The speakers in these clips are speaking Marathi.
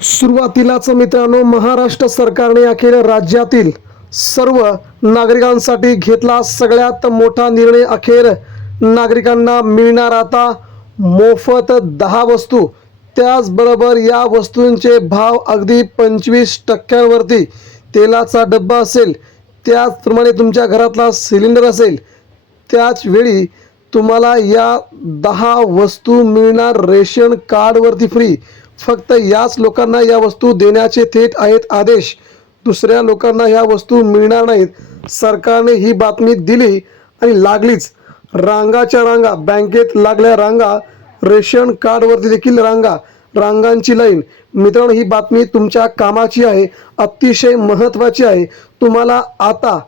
सुरुवातीलाच मित्रांनो, महाराष्ट्र सरकारने अखेर राज्यातील सर्व नागरिकांसाठी घेतला सगळ्यात मोठा निर्णय. अखेर नागरिकांना मिळणार आता मोफत 10 वस्तू. त्याचबरोबर या वस्तूंचे भाव अगदी 25% तेलाचा डब्बा असेल, त्याचप्रमाणे तुमच्या घरातला सिलेंडर असेल, त्याचवेळी तुम्हाला या 10 वस्तू मिळणार रेशन कार्डवरती फ्री. फक्त याच लोकांना या वस्तू देण्याचे थेट आहेत आदेश. दुसऱ्या लोकांना ह्या वस्तू मिळणार नाहीत. सरकारने ही बातमी दिली आणि लागलीच रांगाच्या रांगा, बँकेत लागल्या रांगा, रेशन कार्डवरती देखील रांगा, रांगांची लाईन. मित्रांनो, ही बातमी तुमच्या कामाची आहे, अतिशय महत्त्वाची आहे. तुम्हाला आता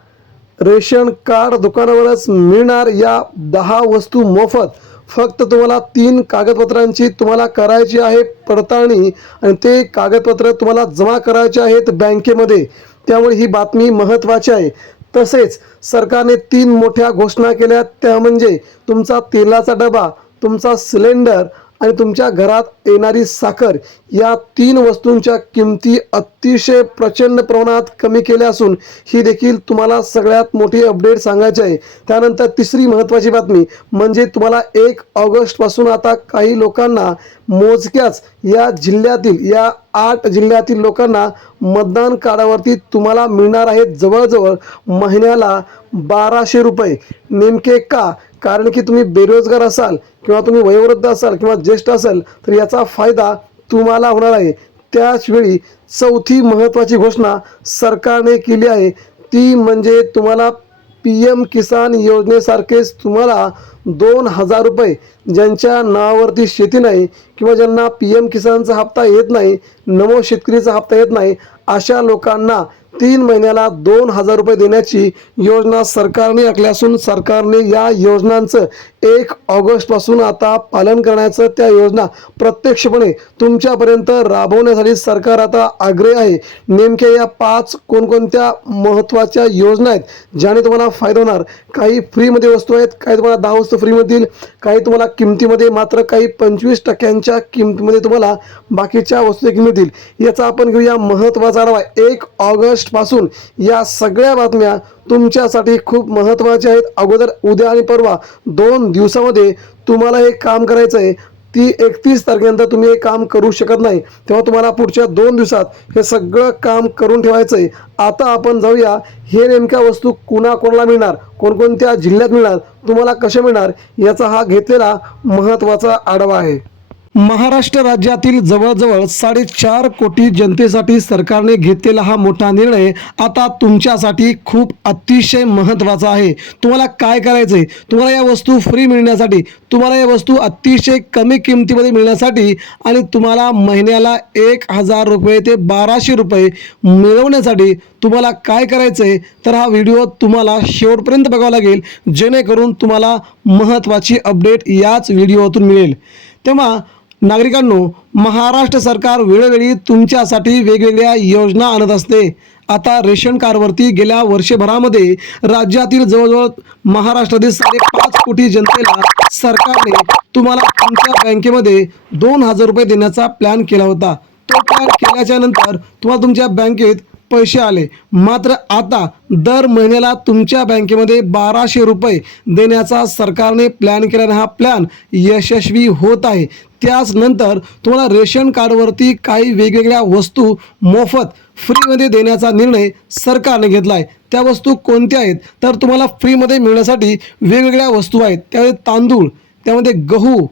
रेशन कार्ड दुकानावरच मिळणार या 10 वस्तू मोफत. फक्त तुम्हाला 3 कागदपत्रांची तुम्हाला करायची आहे पडताळणी आणि ते कागदपत्र तुम्हाला जमा करायचे आहेत बँकेमध्ये. त्यामुळे ही बातमी महत्त्वाची आहे. तसेच सरकारने 3 मोठ्या घोषणा केल्या, त्या म्हणजे तुमचा तेलाचा डबा, तुमचा सिलेंडर आणि तुमच्या घरात येणारी साखर. या 3 वस्तूंच्या किमती अतिशय प्रचंड प्रमाणात कमी केल्या असून ही देखील तुम्हाला सगळ्यात मोठी अपडेट सांगायची आहे. त्यानंतर तिसरी महत्त्वाची बातमी म्हणजे तुम्हाला 1 ऑगस्टपासून आता काही लोकांना, मोजक्याच या जिल्ह्यातील, या 8 जिल्ह्यातील लोकांना मतदान कार्डावरती तुम्हाला मिळणार आहेत जवळजवळ महिन्याला 1200 रुपये. नेमके का? कारण की तुम्ही बेरोजगार असाल किंवा तुम्ही वयोवृद्ध असाल किंवा ज्येष्ठ असाल तर याचा फायदा तुम्हाला होणार आहे. त्याचवेळी चौथी महत्त्वाची घोषणा सरकारने केली आहे, ती म्हणजे तुम्हाला PM किसान योजनेसारखेच तुम्हाला 2000 रुपये, ज्यांच्या नावावरती शेती नाही किंवा ज्यांना PM किसानचा हप्ता येत नाही, नमो शेतकरीचा हप्ता येत नाही, अशा लोकांना 3 महिन्याला 2000 रुपये देण्याची योजना सरकारने आखली असून सरकारने या योजनांचं 1 ऑगस्टपासून आता पालन करण्याचं, त्या योजना प्रत्यक्षपणे तुमच्यापर्यंत राबवण्यासाठी सरकार आता आग्रही आहे. नेमक्या या 5 कोणकोणत्या महत्त्वाच्या योजना आहेत ज्याने तुम्हाला फायदा होणार? काही फ्रीमध्ये वस्तू आहेत, काही तुम्हाला 10 वस्तू फ्रीमध्ये येतील, काही तुम्हाला किमतीमध्ये, मात्र काही 25% किमतीमध्ये तुम्हाला बाकीच्या वस्तू देखील मिळतील. याचा आपण घेऊया महत्त्वाचा आढावा. 1 ऑगस्टपासून या सगळ्या बातम्या तुमच्यासाठी खूप महत्त्वाच्या आहेत. अगोदर उद्या आणि परवा 2 दिवसामध्ये तुम्हाला हे काम करायचं आहे. ती 31 तारखेनंतर तुम्ही हे काम करू शकत नाही, तेव्हा तुम्हाला पुढच्या 2 दिवसात हे सगळं काम करून ठेवायचं आहे. आता आपण जाऊया, हे नेमक्या वस्तू कोणाकोणाला मिळणार, कोणकोणत्या जिल्ह्यात मिळणार, तुम्हाला कसे मिळणार, याचा हा घेतलेला महत्त्वाचा आढावा आहे. महाराष्ट्र राज्यातील जवळजवळ 4.5 कोटी जनतेसाठी सरकारने घेतलेला हा मोठा निर्णय आता तुमच्यासाठी खूप अतिशय महत्त्वाचा आहे. तुम्हाला काय करायचं आहे? तुम्हाला या वस्तू फ्री मिळण्यासाठी, तुम्हाला या वस्तू अतिशय कमी किमतीमध्ये मिळण्यासाठी आणि तुम्हाला महिन्याला 1000 रुपये ते 1200 रुपये मिळवण्यासाठी तुम्हाला काय करायचं आहे? तर हा व्हिडिओ तुम्हाला शेवटपर्यंत बघावा लागेल, जेणेकरून तुम्हाला महत्त्वाची अपडेट याच व्हिडिओतून मिळेल. तेव्हा नागरिकांनो, महाराष्ट्र सरकार वेळोवेळी तुमच्यासाठी वेगवेगळ्या योजना आणत असते. आता रेशन कार्डवरती गेल्या वर्षभरामध्ये राज्यातील जवळजवळ महाराष्ट्रातील 5.5 कोटी जनतेला सरकारने तुम्हाला तुमच्या बँकेमध्ये 2000 रुपये देण्याचा प्लॅन केला होता. तो प्लॅन केल्याच्या नंतर तुम्हाला तुमच्या बँकेत पैसे आले. मात्र आता दर महिन्याला तुमच्या बँकेमध्ये 1200 रुपये देण्याचा सरकारने प्लॅन केल्याने हा प्लॅन यशस्वी होत आहे. त्याच नंतर तुम्हाला रेशन कार्डवरती काही वेगवेगळ्या वस्तू मोफत फ्रीमध्ये देण्याचा निर्णय सरकारने घेतला आहे. त्या वस्तू कोणत्या आहेत? तर तुम्हाला फ्रीमध्ये मिळण्यासाठी वेगवेगळ्या वस्तू आहेत. त्यामध्ये तांदूळ, त्यामध्ये गहू,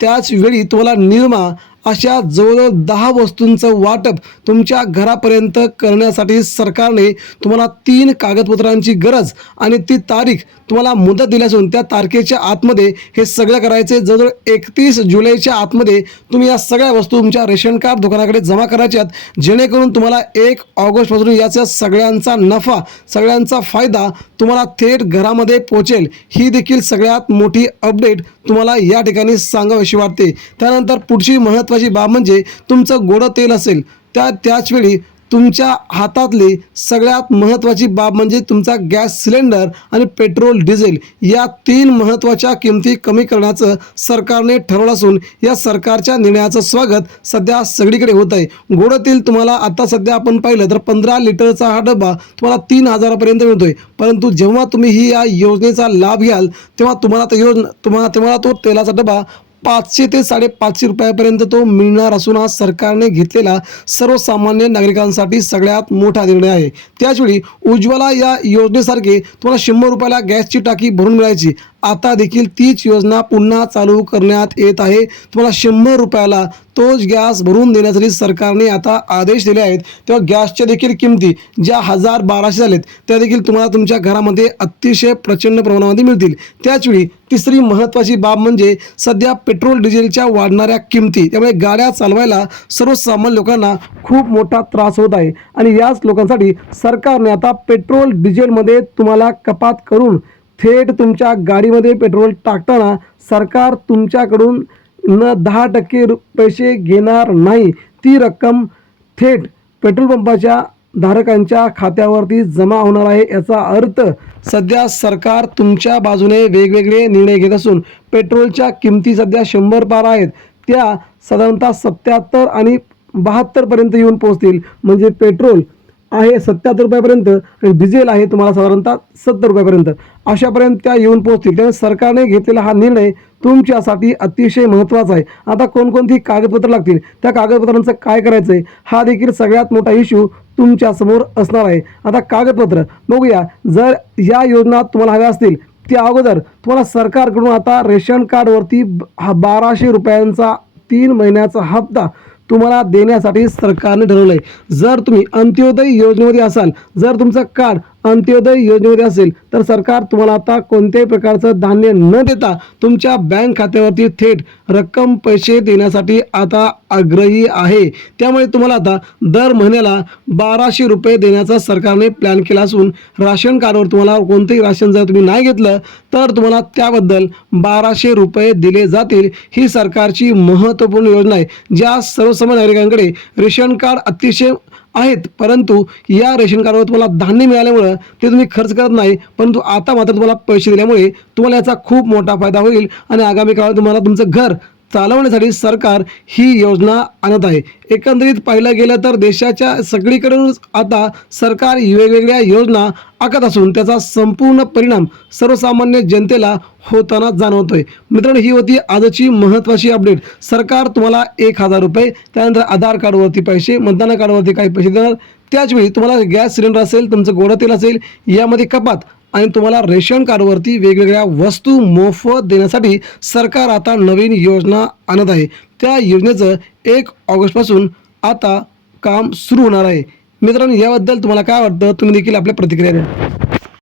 त्याचवेळी तुम्हाला निरमा, अशा जवळजवळ 10 वस्तूंचं वाटप तुमच्या घरापर्यंत करण्यासाठी सरकारने तुम्हाला 3 कागदपत्रांची गरज आणि ती तारीख तुम्हाला मुदत दिली असून त्या तारखेच्या आतमध्ये हे सगळं करायचे. जवळजवळ 31 जुलैच्या आतमध्ये तुम्ही या सगळ्या वस्तू तुमच्या रेशन कार्ड दुकानाकडे जमा करायच्यात, जेणेकरून तुम्हाला 1 ऑगस्टपासून याचा सगळ्यांचा नफा, सगळ्यांचा फायदा तुम्हाला थेट घरामध्ये पोहोचेल. ही देखील सगळ्यात मोठी अपडेट तुम्हाला या ठिकाणी सांगावीशी वाटते. त्यानंतर पुढची महत्त्वाची बाब म्हणजे तुमचं गोडं तेल असेल, त्याचवेळी तुमच्या हातातली सगळ्यात महत्त्वाची बाब म्हणजे तुमचा गॅस सिलेंडर आणि पेट्रोल डिझेल या 3 महत्त्वाच्या किमती कमी करण्याचं सरकारने ठरवलं असून या सरकारच्या निर्णयाचं स्वागत सध्या सगळीकडे होत आहे. गोडतील तुम्हाला आता सध्या आपण पाहिलं तर 15 लिटरचा हा डबा तुम्हाला 3,000पर्यंत मिळतोय. परंतु जेव्हा तुम्ही या योजनेचा लाभ घ्याल तेव्हा तुम्हाला तो तेलाचा डबा 500 ते 550 रुपयापर्यंत तो मिळणार असून हा सरकारने घेतलेला सर्वसामान्य नागरिकांसाठी सगळ्यात मोठा निर्णय आहे. त्याचवेळी उज्ज्वला या योजनेसारखे तुम्हाला 100 रुपयाला गॅसची टाकी भरून मिळायची, आता देखील तीच योजना पुन्हा चालू करण्यात येत आहे. तुम्हाला 100 रुपयाला तोच गॅस भरून देण्यासाठी सरकारने आता आदेश दिले आहेत. तेव्हा गॅसच्या देखील किमती ज्या 1,000-1,200 झालेत त्या देखील तुम्हाला तुमच्या घरामध्ये अतिशय प्रचंड प्रमाणामध्ये मिळतील. त्याचवेळी तिसरी महत्त्वाची बाब म्हणजे सध्या पेट्रोल डिझेलच्या वाढणाऱ्या किमती, त्यामुळे गाड्या चालवायला सर्वसामान्य लोकांना खूप मोठा त्रास होत आहे आणि याच लोकांसाठी सरकारने आता पेट्रोल डिझेलमध्ये तुम्हाला कपात करून थेट तुमच्या गाडीमध्ये पेट्रोल टाकताना सरकार तुमच्याकडून 10% पैसे घेणार नाही. ती रक्कम थेट पेट्रोल पंपाच्या धारकांच्या खात्यावरती जमा होणार आहे. याचा अर्थ सध्या सरकार तुमच्या बाजूने वेगवेगळे निर्णय घेत असून पेट्रोलच्या किमती सध्या 100 पार आहेत, त्या साधारणतः 77 आणि 72पर्यंत येऊन पोहोचतील. म्हणजे पेट्रोल आहे 77 रुपयापर्यंत आणि डिझेल आहे तुम्हाला साधारणतः 70 रुपयापर्यंत, अशापर्यंत त्या येऊन पोहोचतील. त्यामुळे सरकारने घेतलेला हा निर्णय तुमच्यासाठी अतिशय महत्त्वाचा आहे. आता कोणकोणती कागदपत्र लागतील, त्या कागदपत्रांचं काय करायचं आहे, हा देखील सगळ्यात मोठा इश्यू तुमच्यासमोर असणार आहे. आता कागदपत्र बघूया. जर या योजना तुम्हाला हव्या असतील त्या अगोदर तुम्हाला सरकारकडून आता रेशन कार्डवरती 1,200 रुपयांचा 3 महिन्याचा हप्ता तुम्हाला देण्यासाठी सरकारने ठरवलं आहे. जर तुम्ही अंत्योदय योजनेमध्ये असाल, जर तुमचं कार्ड अंत्योदय योजनेमध्ये असेल तर सरकार तुम्हाला आता कोणत्याही प्रकारचं धान्य न देता तुमच्या बँक खात्यावरती थेट रक्कम पैसे देण्यासाठी आता आग्रही आहे. त्यामुळे तुम्हाला आता दर महिन्याला 1,200 रुपये देण्याचा सरकारने प्लॅन केला असून राशन कार्डवर तुम्हाला कोणतेही राशन जर तुम्ही नाही घेतलं तर तुम्हाला त्याबद्दल 1,200 रुपये दिले जातील. ही सरकारची महत्त्वपूर्ण योजना आहे. ज्या सर्वसामान्य नागरिकांकडे रेशन कार्ड अतिशय आहेत, परंतु या रेशन कार्डवर तुम्हाला धान्य मिळाल्यामुळं ते तुम्ही खर्च करत नाही, परंतु आता मात्र तुम्हाला पैसे दिल्यामुळे तुम्हाला याचा खूप मोठा फायदा होईल आणि आगामी काळात तुम्हाला तुमचं घर चालवण्यासाठी सरकार ही योजना आणत आहे. एकंदरीत पाहिलं गेलं तर देशाच्या सगळीकडून आता सरकार वेगवेगळ्या योजना आखत असून त्याचा संपूर्ण परिणाम सर्वसामान्य जनतेला होताना जाणवतोय. मित्रांनो, ही होती आजची महत्त्वाची अपडेट. सरकार तुम्हाला 1,000 रुपये, त्यानंतर आधार कार्डवरती पैसे, मतदान कार्डवरती काही पैसे देणार. त्याचवेळी तुम्हाला गॅस सिलेंडर असेल, तुमचं गोडं तेल असेल, यामध्ये कपात आणि तुम्हाला रेशन कार्डवरती वेगवेगळ्या वस्तू मोफत देण्यासाठी सरकार आता नवीन योजना आणत आहे. त्या योजनेचं 1 ऑगस्टपासून आता काम सुरू होणार आहे. मित्रांनो, याबद्दल तुम्हाला काय वाटतं, तुम्ही देखील आपल्या प्रतिक्रिया द्या.